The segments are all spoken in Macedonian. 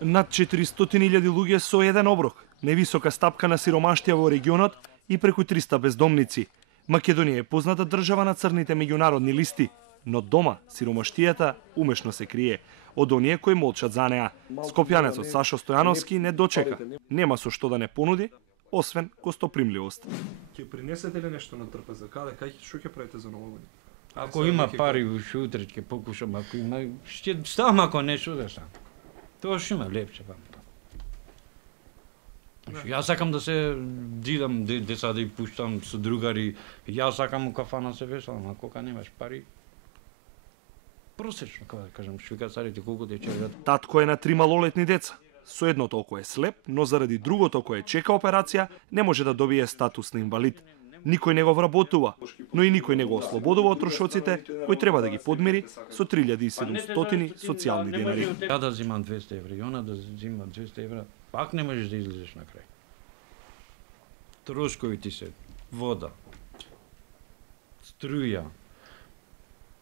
Над 400.000 луѓе со еден оброк, невисока стапка на сиромаштија во регионот и преку 300 бездомници. Македонија е позната држава на црните меѓународни листи, но дома сиромаштијата умешно се крие од оние кои молчат за неа. Скопјанецот Сашо Стојановски не дочека. Нема со што да не понуди, освен гостопримливост. Ќе принесете ли нешто на трпеза? Каде што ќе правите за Новогодин? Ако има пари уште утре ќе покушам, ако има ќе ставам, ако нешто да сам. Тоа што има лепче вам. Јас сакам да се дидам деца да ги пуштам со другари. Јас сакам у кафана се веселам, а кога немаш пари. Просечно, како да кажам, швейцарите колку те чекаат. Татко е на 3 малолетни деца. Со едното око е слеп, но заради другото кој чека операција, не може да добие статус на инвалид. Никој не го вработува, но и никој не го ослободува од трошоците кои треба да ги подмири со 3700 социјални денари. Ја да земам 200 евра и она да зема 200 евра, пак не можеш да излезеш на крај. Трошковите се вода, струја,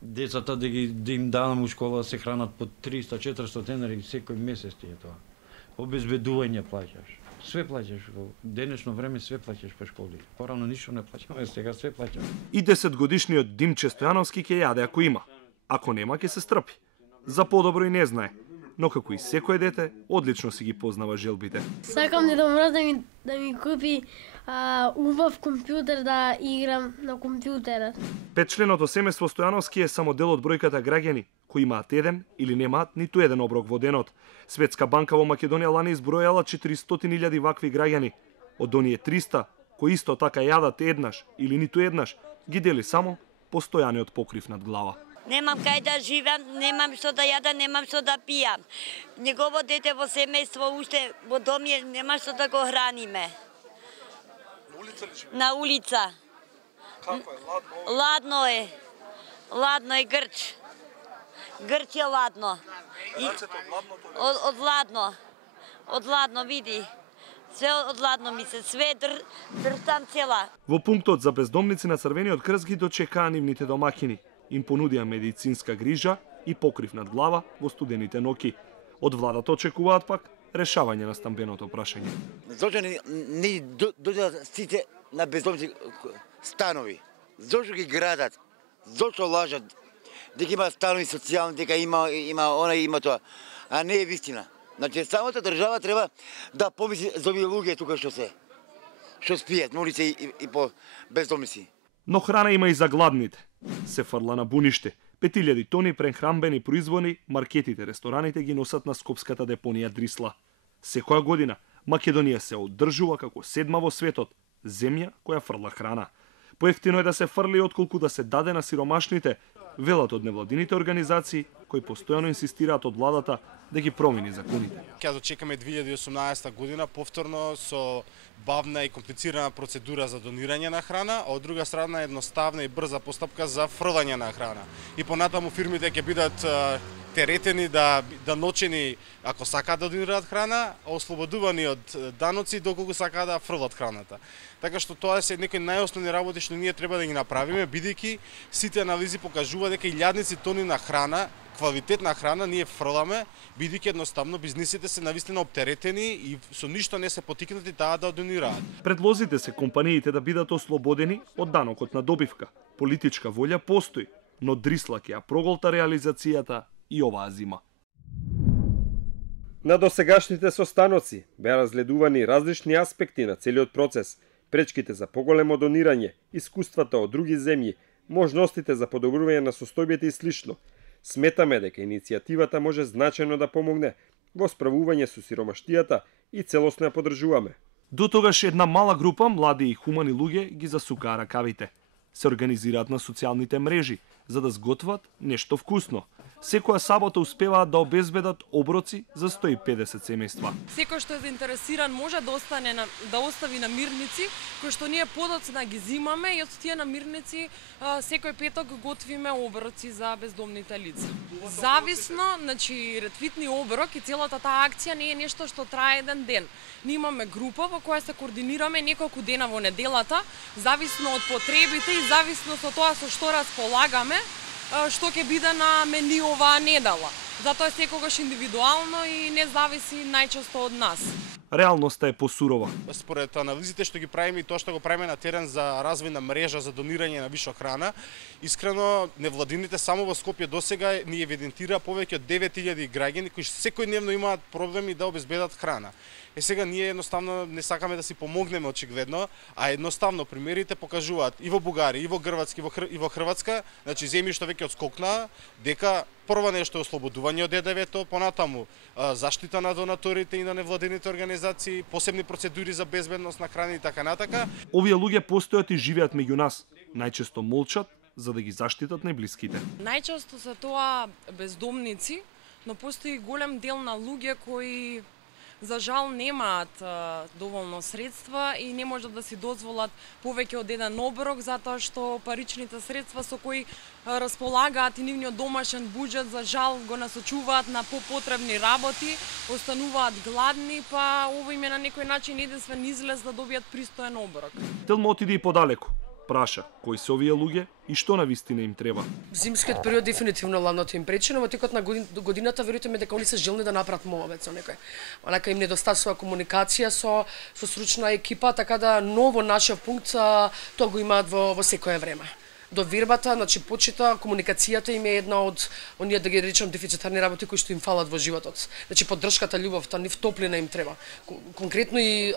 децата да им дадам у школа се хранат по 300-400 денари секој месец ти е тоа. Обезбедување плаќаш. Све плаќаш во денешно време, све плаќаш по школи. Порано ништо не плаќаме, сега све плаќаш. И 10-годишниот Димче Стојановски ќе јаде ако има. Ако нема ќе се стрпи. За подобро и не знае. Но како и секое дете, одлично си ги познава желбите. Сакам дедо Мороз да ми купи убав компјутер да играм на компјутерот. Петчленото семејство Стојановски е само дел од бројката граѓани кои имаат еден или немаат ниту еден оброк во денот. Светска банка во Македонија лани избројала 400.000 вакви граѓани. Од оние 300 кои исто така јадат еднаш или ниту еднаш, ги дели само постојаниот покрив над глава. Немам кај да живеам, немам што да јадам, немам што да пијам. Негово дете во семејство уште во дом е, нема што да го храниме. На улица ли живеете? На улица. Како е, ладно? Ладно е. Ладно е грч. Грч е ладно. Од ладно. Од ладно, види. Све од ладно ми се, све држам цела. Во пунктот за бездомници на Црвениот крст ги дочекаа нивните домакини. Им понудија медицинска грижа и покрив над глава во студените ноќи. Од владата очекуваат пак решавање на стамбеното прашање. Зошто не дојдат сите на бездомници станови? Зошто ги градат? Зошто лажат? Дека има станови социјални, дека има она и има тоа. А не е вистина. Значи, самата држава треба да помисли за овие луѓе тука што спијат на улица и по бездомници. Но храна има и за гладните. Се фрла на буниште. 5000 тони прехранбени производи маркетите, рестораните ги носат на скопската депонија Дрисла. Секоја година Македонија се одржува како 7 во светот, земја која фрла храна. Поевтино е да се фрли отколку да се даде на сиромашните, велат од невладините организации кои постојано инсистираат од владата да ги промени законите. Ќе дочекаме 2018 година повторно со бавна и комплицирана процедура за донирање на храна, а од друга страна едноставна и брза постапка за фрлање на храна. И понатаму фирмите ќе бидат теретени да ночени ако сакаат да донираат храна, а ослободувани од даноци доколку сакаат да фрлат храната. Така што тоа се некои најосновни работи што ние треба да ги направиме, бидејќи сите анализи покажува дека илјадници тони на храна, квалитетна храна ние фрламе, бидејќи едноставно бизнисите се навистина оптеретени и со ништо не се потикнати таа да донираат. Предлозите се компаниите да бидат ослободени од данокот на добивка. Политичка волја постои, но Дрисла ќе ја проголта реализацијата и оваа зима. На досегашните состаноци беа разгледувани различни аспекти на целиот процес, пречките за поголемо донирање, искуствата од други земји, можностите за подобрување на состојбите и слично. Сметаме дека иницијативата може значајно да помогне во справување со сиромаштијата и целосно ја поддржуваме. До тогаш една мала група млади и хумани луѓе ги засукаа ракавите. Се организираат на социјалните мрежи за да сготват нешто вкусно. Секоја сабота успеваат да обезбедат оброци за 150 семејства. Секој што е заинтересиран може да остави намирници, кои што ние подоцна ги зимаме и од тие намирници секој петок готвиме оброци за бездомните лица. Зависно, значи ретвитни оброк и целата таа акција не е нешто што трае еден ден. Ние имаме група во која се координираме неколку дена во неделата, зависно од потребите и зависно со тоа со што располагаме. што ќе биде на мени оваа недела. Затоа е секогаш индивидуално и не зависи најчесто од нас. Реалноста е посурова. Според анализите што ги правиме и тоа што го правиме на терен за развој на мрежа за донирање на виша храна, искрено невладините само во Скопје досега ни евидентира повеќе од 9000 граѓани кои секојдневно имаат проблеми да обезбедат храна. Сега ние едноставно не сакаме да си помогнеме очигледно, а едноставно примерите покажуваат и во Бугарија, и во Грцка, и во Хрватска, значи земјишто веќе одскокнаа дека прво нешто е ослободување од ДДВ-то, понатаму заштита на донаторите и на невладините организации, посебни процедури за безбедност на храна и така натака. Овие луѓе постојат и живеат меѓу нас. Најчесто молчат за да ги заштитат најблиските. Најчесто се тоа бездомници, но постои голем дел на луѓе кои за жал немаат доволно средства и не можат да си дозволат повеќе од еден оброк затоа што паричните средства со кои располагаат и нивниот домашен буџет за жал го насочуваат на попотребни работи, остануваат гладни, па ово им е на некој начин единствен излез да добијат пристоен оброк. Телма отиде и подалеку. Праша кои се овие луѓе и што на вистина им треба. Зимскиот период дефинитивно ладното им пречи, но во текот на годината веруваме дека они се желни да направат муабет со некој. Онака им недостасува комуникација со стручна екипа, така да ново нашиот пункт тоа го имаат во секое време. Довербата, значи почита, комуникацијата им е една од оние да ги речам дефицитарни работи кои што им фалат во животот. Значи поддршката, љубовта, нив топлина им треба. Конкретно и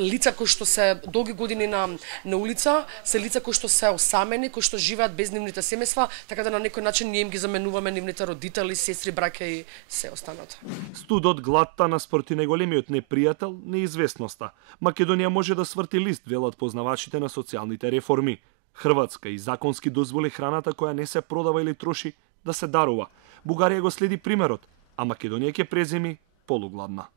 лица кои што се долги години на улица, се лица кои што се осамени, кои што живеат без нивните семејства, така да на некој начин ние им ги заменуваме нивните родители, сестри, браќа и се останат. Студот, гладта наспроти најголемиот непријател, неизвестноста. Македонија може да сврти лист, велат познавачите на социјалните реформи. Хрватска и законски дозволи храната која не се продава или троши да се дарува. Бугарија го следи примерот, а Македонија ќе преземи полугладна.